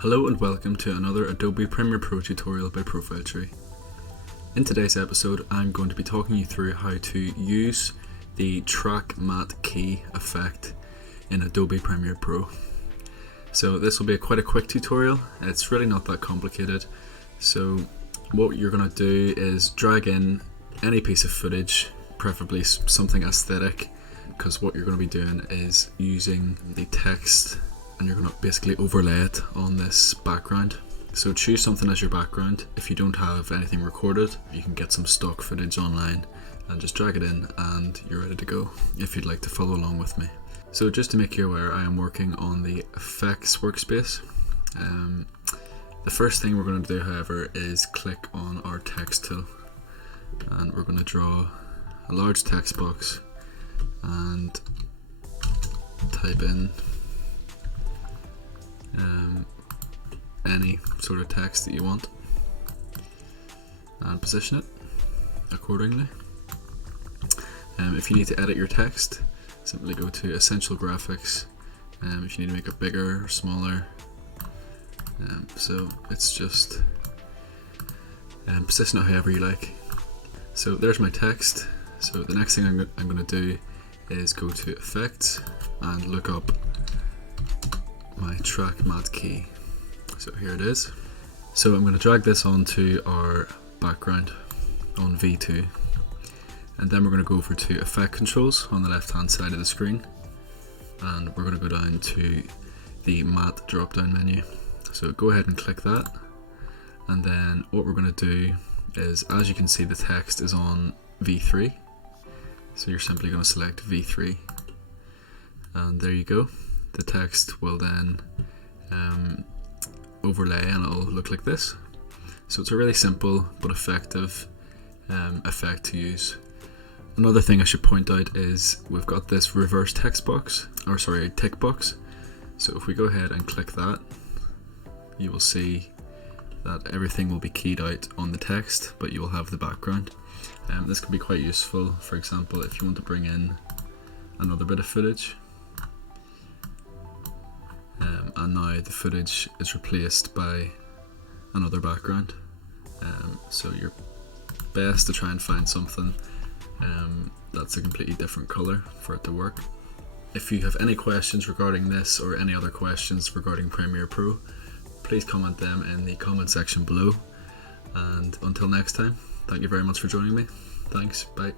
Hello and welcome to another Adobe Premiere Pro tutorial by ProfileTree. In today's episode, I'm going to be talking you through how to use the Track Matte Key effect in Adobe Premiere Pro. So this will be quite a quick tutorial. It's really not that complicated. So what you're going to do is drag in any piece of footage, preferably something aesthetic, because what you're going to be doing is using the text and you're going to basically overlay it on this background. So choose something as your background. If you don't have anything recorded, you can get some stock footage online and just drag it in and you're ready to go if you'd like to follow along with me. So just to make you aware, I am working on the effects workspace. The first thing we're going to do, however, is click on our text tool and we're going to draw a large text box and type in any sort of text that you want and position it accordingly. If you need to edit your text, simply go to Essential Graphics. If you need to make it bigger or smaller, so it's just position it however you like. So there's my text. So the next thing I'm going to do is go to Effects and look up my Track Matte Key. So here it is. So I'm going to drag this onto our background on V2, and then we're going to go over to Effect Controls on the left hand side of the screen, and we're going to go down to the Matte drop down menu. So go ahead and click that, and then what we're going to do is, as you can see, the text is on V3, so you're simply going to select V3 and there you go. The text will then overlay and it'll look like this. So it's a really simple but effective effect to use. Another thing I should point out is we've got this reverse text box, or sorry, tick box. So if we go ahead and click that, you will see that everything will be keyed out on the text, but you will have the background. This can be quite useful, for example, if you want to bring in another bit of footage. And now the footage is replaced by another background. So you're best to try and find something that's a completely different color for it to work. If you have any questions regarding this or any other questions regarding Premiere Pro, please comment them in the comment section below. And until next time, thank you very much for joining me. Thanks, bye.